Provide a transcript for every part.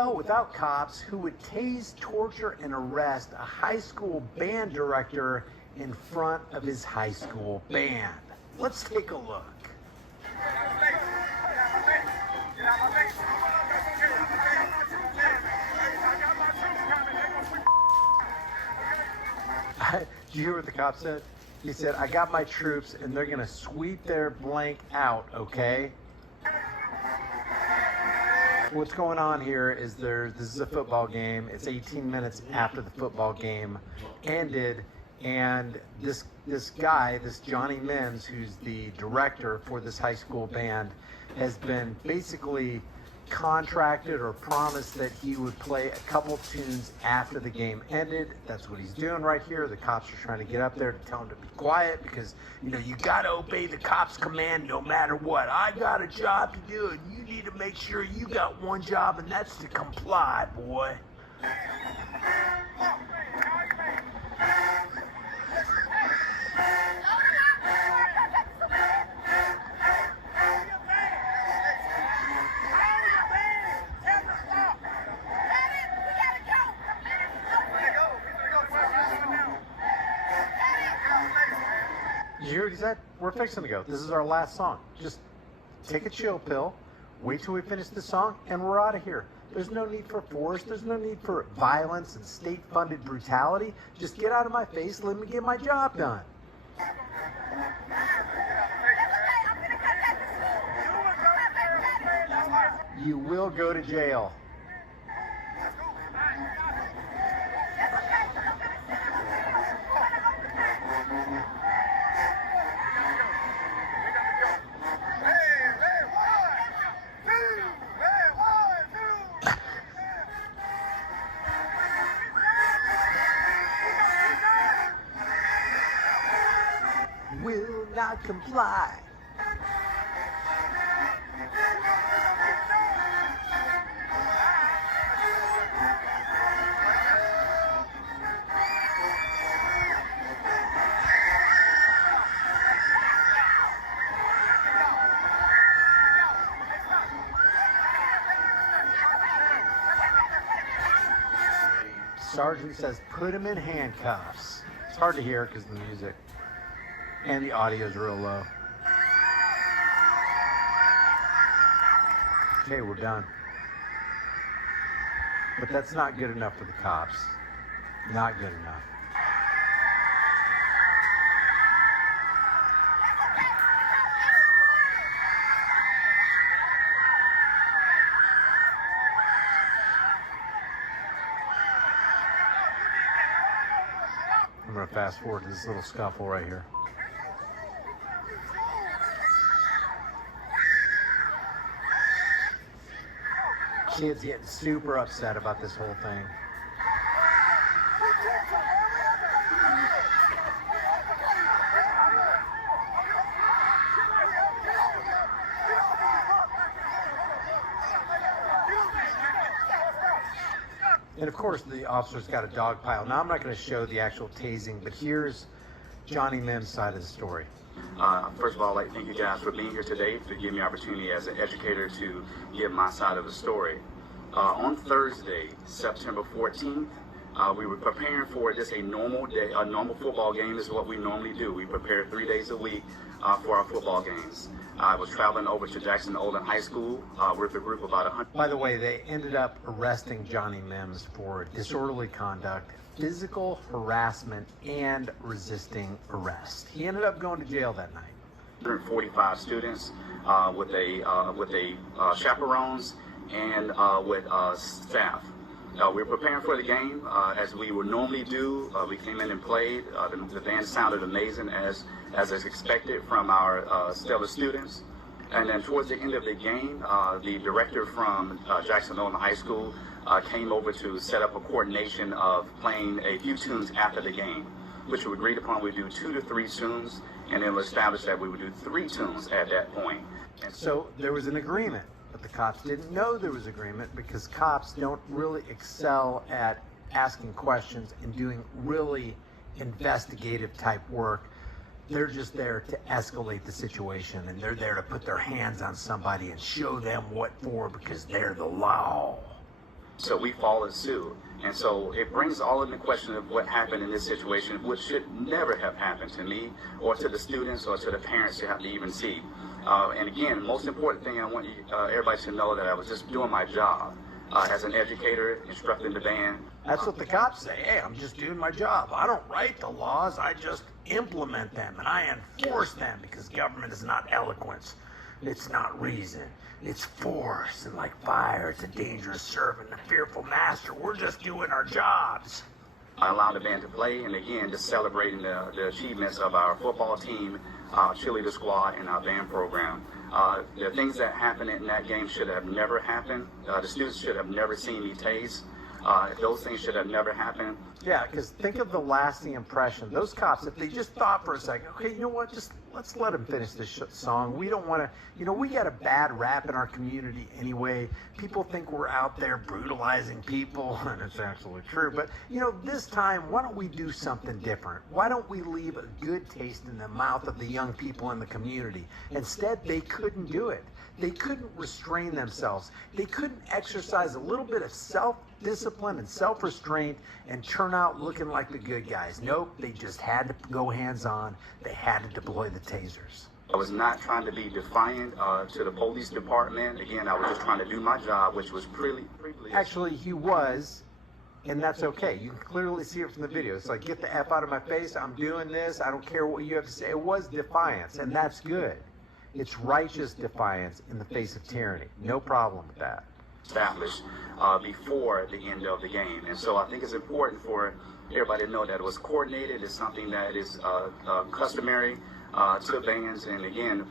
Well, without cops, who would tase, torture, and arrest a high school band director in front of his high school band? Let's take a look. Did you hear what the cop said? He said, I got my troops and they're going to sweep their blank out, okay? What's going on here is this is a football game. It's 18 minutes after the football game ended, and this guy, this Johnny Mims, who's the director for this high school band, has been basically contracted or promised that he would play a couple tunes after the game ended. That's what he's doing right here. The cops are trying to get up there to tell him to be quiet because, you know, you got to obey the cops' command no matter what. I got a job to do, and you need to make sure you got one job, and that's to comply, boy. Did you hear what he said? We're fixing to go. This is our last song. Just take a chill pill, wait till we finish the song, and we're out of here. There's no need for force. There's no need for violence and state-funded brutality. Just get out of my face. Let me get my job done. You will go to jail. Will not comply. Sergeant says, put him in handcuffs. It's hard to hear because of the music. And the audio's real low. Okay, we're done. But that's not good enough for the cops. Not good enough. I'm going to fast forward to this little scuffle right here. Kids getting super upset about this whole thing. And of course, the officer's got a dog pile. Now, I'm not going to show the actual tasing, but here's Johnny Mims' side of the story. First of all, I'd like to thank you guys for being here today, to give me the opportunity as an educator to give my side of the story. On Thursday, September 14th, we were preparing for just a normal day. A normal football game is what we normally do. We prepare 3 days a week for our football games. I was traveling over to Jackson Olin High School with a group of about 100. By the way, they ended up arresting Johnny Mims for disorderly conduct, physical harassment, and resisting arrest. He ended up going to jail that night. 145 students with chaperones and with staff. We were preparing for the game as we would normally do. We came in and played. The band sounded amazing as is expected from our stellar students. And then towards the end of the game, the director from Jackson Olin High School came over to set up a coordination of playing a few tunes after the game, which we agreed upon. We'd do 2 to 3 tunes, and then we established that we would do 3 tunes at that point. And so there was an agreement, but the cops didn't know there was agreement because cops don't really excel at asking questions and doing really investigative type work. They're just there to escalate the situation, and they're there to put their hands on somebody and show them what for because they're the law. So we followed suit. And so it brings all into question of what happened in this situation, which should never have happened to me or to the students or to the parents you have to even see. And again, most important thing I want everybody to know that I was just doing my job as an educator, instructing the band. That's what the cops say. Hey, I'm just doing my job. I don't write the laws. I just implement them and I enforce them, because government is not eloquence. It's not reason. It's force. And like fire, it's a dangerous servant, a fearful master. We're just doing our jobs. I allowed the band to play, and again, just celebrating the achievements of our football team, our cheerleader squad, and our band program. The things that happened in that game should have never happened. The students should have never seen me tase. Those things should have never happened. Yeah, because think of the lasting impression. Those cops, if they just thought for a second, okay, you know what, just let's let them finish this song. We don't want to, we got a bad rap in our community anyway. People think we're out there brutalizing people, and it's actually true. But, this time, why don't we do something different? Why don't we leave a good taste in the mouth of the young people in the community? Instead, they couldn't do it. They couldn't restrain themselves. They couldn't exercise a little bit of self-discipline and self-restraint and turn out looking like the good guys. Nope, they just had to go hands-on. They had to deploy the tasers. I was not trying to be defiant to the police department. Again, I was just trying to do my job, which was privileged. Actually, he was, and that's okay. You can clearly see it from the video. It's like, get the F out of my face. I'm doing this. I don't care what you have to say. It was defiance, and that's good. It's righteous defiance in the face of tyranny. No problem with that. Established before the end of the game. And so I think it's important for everybody to know that it was coordinated. It's something that is customary to bands. And again,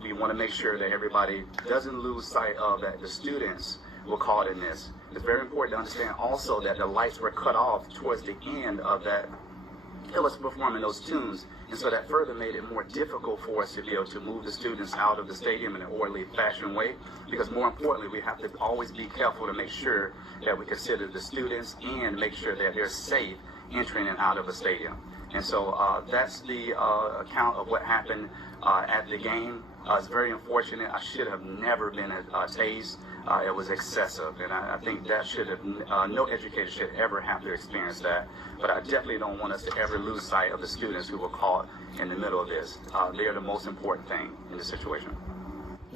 we want to make sure that everybody doesn't lose sight of that the students were caught in this. It's very important to understand also that the lights were cut off towards the end of that. It was performing those tunes, and so that further made it more difficult for us to be able to move the students out of the stadium in an orderly fashion way, because more importantly, we have to always be careful to make sure that we consider the students and make sure that they're safe entering and out of the stadium. And so that's the account of what happened at the game. It's very unfortunate. I should have never been tased. It was excessive, and I think that should have, no educator should ever have to experience that. But I definitely don't want us to ever lose sight of the students who were caught in the middle of this. They are the most important thing in this situation.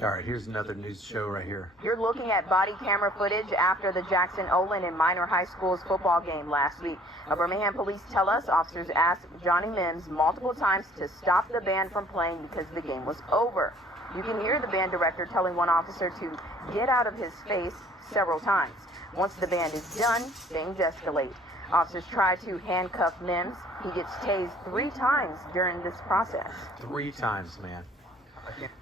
All right, here's another news show right here. You're looking at body camera footage after the Jackson Olin and Minor High School's football game last week. Birmingham police tell us officers asked Johnny Mims multiple times to stop the band from playing because the game was over. You can hear the band director telling one officer to get out of his face several times. Once the band is done, things escalate. Officers try to handcuff Mims. He gets tased 3 times during this process. 3 times, man.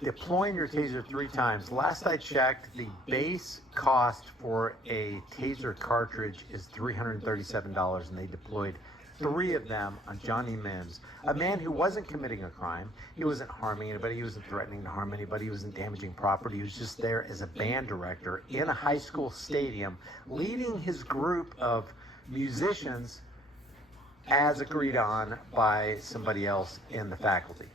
Deploying your taser 3 times. Last I checked, the base cost for a taser cartridge is $337, and they deployed 3 of them on Johnny Mims, a man who wasn't committing a crime. He wasn't harming anybody. He wasn't threatening to harm anybody. He wasn't damaging property. He was just there as a band director in a high school stadium, leading his group of musicians as agreed on by somebody else in the faculty.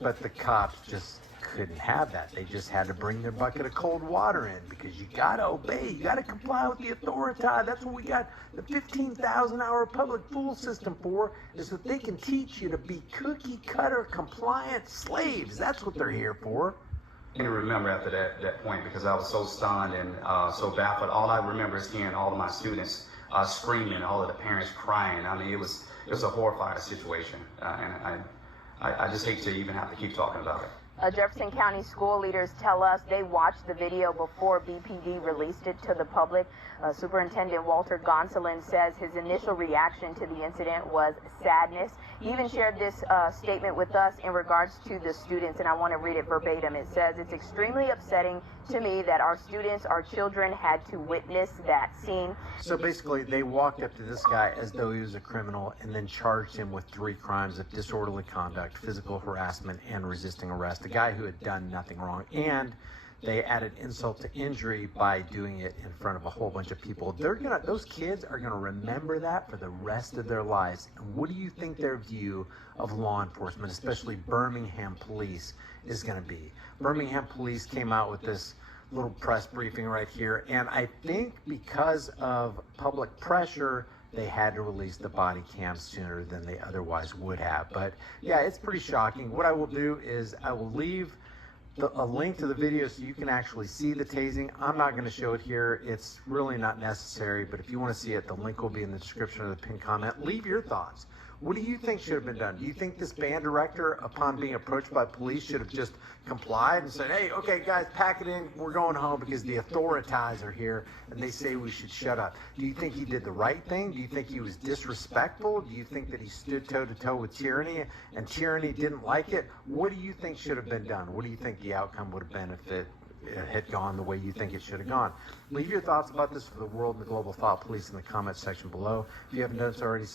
But the cops just couldn't have that. They just had to bring their bucket of cold water in, because you got to obey. You got to comply with the authority. That's what we got the 15,000-hour public fool system for, is that they can teach you to be cookie-cutter compliant slaves. That's what they're here for. I can't remember after that point, because I was so stunned and so baffled. All I remember is hearing all of my students screaming, all of the parents crying. I mean, it was a horrifying situation, and I just hate to even have to keep talking about it. Jefferson County school leaders tell us they watched the video before BPD released it to the public. Superintendent Walter Gonsolin says his initial reaction to the incident was sadness. He even shared this statement with us in regards to the students, and I want to read it verbatim. It says, "It's extremely upsetting to me that our students, our children, had to witness that scene." So basically, they walked up to this guy as though he was a criminal and then charged him with 3 crimes of disorderly conduct, physical harassment, and resisting arrest. A guy who had done nothing wrong. And they added insult to injury by doing it in front of a whole bunch of people. Those kids are gonna remember that for the rest of their lives. And what do you think their view of law enforcement, especially Birmingham police, is gonna be? Birmingham police came out with this little press briefing right here. And I think because of public pressure, they had to release the body cam sooner than they otherwise would have. But yeah, it's pretty shocking. What I will do is I will leave a link to the video so you can actually see the tasing. I'm not going to show it here. It's really not necessary, but if you want to see it, the link will be in the description of the pinned comment. Leave your thoughts. What do you think should have been done? Do you think this band director, upon being approached by police, should have just complied and said, hey, okay, guys, pack it in. We're going home because the authorities are here and they say we should shut up. Do you think he did the right thing? Do you think he was disrespectful? Do you think that he stood toe-to-toe with tyranny and tyranny didn't like it? What do you think should have been done? What do you think the outcome would have been if it had gone the way you think it should have gone? Leave your thoughts about this for the world and the global thought police in the comments section below. If you haven't done so already,